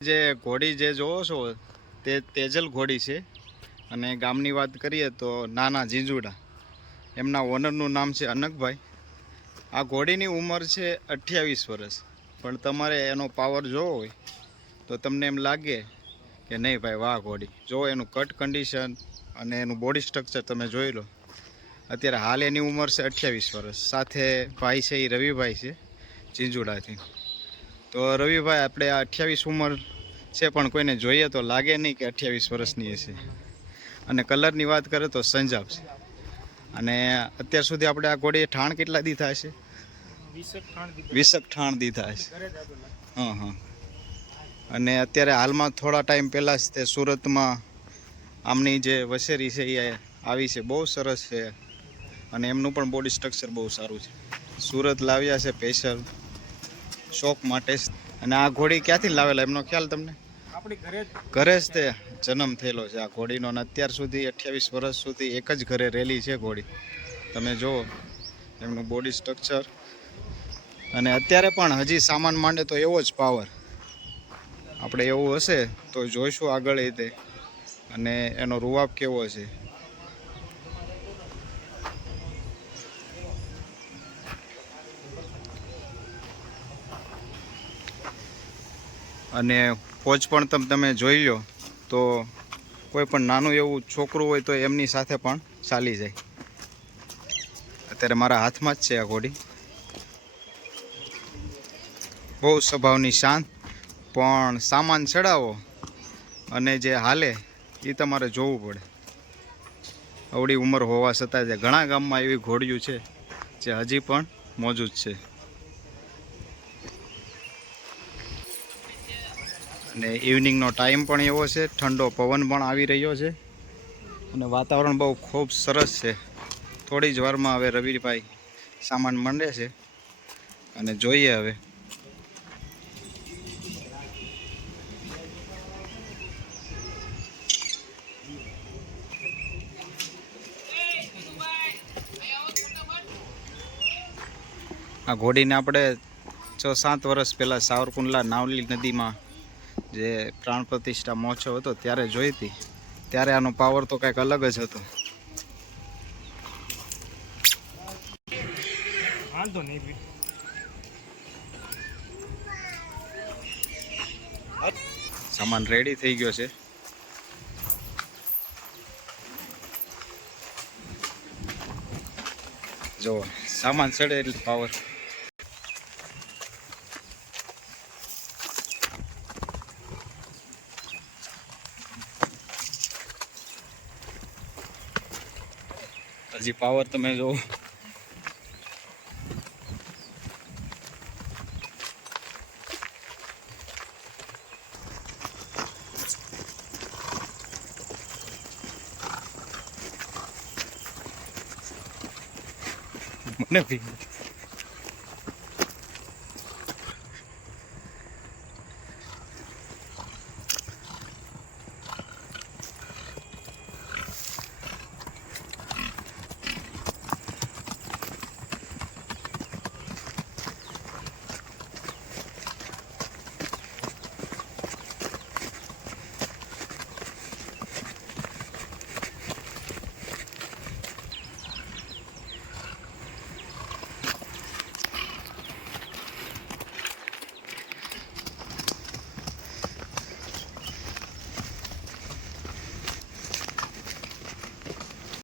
જે ઘોડી જે જોવો છો તે તેજલ ઘોડી છે અને ગામની વાત કરીએ તો નાના જીંજુડા એમના ઓનરનું નામ છે અનકભાઈ। આ ઘોડીની ઉંમર છે 28 વર્ષ, પણ તમારે એનો પાવર જોવો હોય તો તમને એમ લાગે કે નહીં ભાઈ વાહ ઘોડી જો એનું કટ કન્ડિશન અને એનું બોડી સ્ટ્રક્ચર તમે જોઈ લો। અત્યારે હાલ એની ઉંમર છે 28 વર્ષ। સાથે ભાઈ છે એ રવિભાઈ છે જીંજુડાથી। તો રવિભાઈ આપણે આ 28 ઉંમર છે પણ કોઈને જોઈએ તો લાગે નહીં કે 28 વર્ષની હશે। અને કલરની વાત કરે તો સંજાબ છે। અને અત્યાર સુધી આપણે આ ઘોડીએ ઠાણ કેટલા દીધા હશે? 20 ઠાણ દીધા હશે। હા હા। અને અત્યારે હાલમાં થોડા ટાઈમ પહેલાં જ તે સુરતમાં આમની જે વસેરી છે એ આવી છે, બહુ સરસ છે અને એમનું પણ બોડી સ્ટ્રક્ચર બહુ સારું છે। સુરત લાવ્યા છે સ્પેશિયલ શોખ માટે। અને આ ઘોડી ક્યાંથી લાવેલા એમનો ખ્યાલ તમને? ઘરે જ તે જન્મ થયેલો છે આ ઘોડીનો અને અત્યાર સુધી 28 વર્ષ સુધી એક જ ઘરે રહેલી છે ઘોડી। તમે જુઓ એમનું બોડી સ્ટ્રક્ચર અને અત્યારે પણ હજી સામાન માંડે તો એવો જ પાવર। આપણે એવું હશે તો જોઈશું આગળ એ તે અને એનો રૂવાબ કેવો છે। અને પોચ પણ તમે જોઈ લો તો કોઈ પણ નાનું એવું છોકરું હોય તો એમની સાથે પણ ચાલી જાય। અત્યારે મારા હાથમાં જ છે આ ઘોડી। બહુ સ્વભાવની શાંત, પણ સામાન ચડાવો અને જે હાલે એ તમારે જોવું પડે। અવળી ઉંમર હોવા છતાં જ ઘણા ગામમાં એવી ઘોડીઓ છે જે હજી પણ મોજૂદ છે। અને ઇવનિંગનો ટાઈમ પણ એવો છે, ઠંડો પવન પણ આવી રહ્યો છે અને વાતાવરણ બહુ ખૂબ સરસ છે। થોડી જ વારમાં હવે રવિભાઈ સામાન માંડે છે અને જોઈએ હવે। આ ઘોડીને આપણે 6-7 વર્ષ પહેલાં સાવરકુંડલા નાવલી નદીમાં જે પ્રાણ પ્રતિષ્ઠા મહોત્સવ હતો ત્યારે જોઈ હતી। ત્યારે આનો પાવર તો કંઈક અલગ જ હતો। સામાન રેડી થઈ ગયો છે। જો સામાન ચડે એટલે પાવર। હજી પાવર તમે જો મને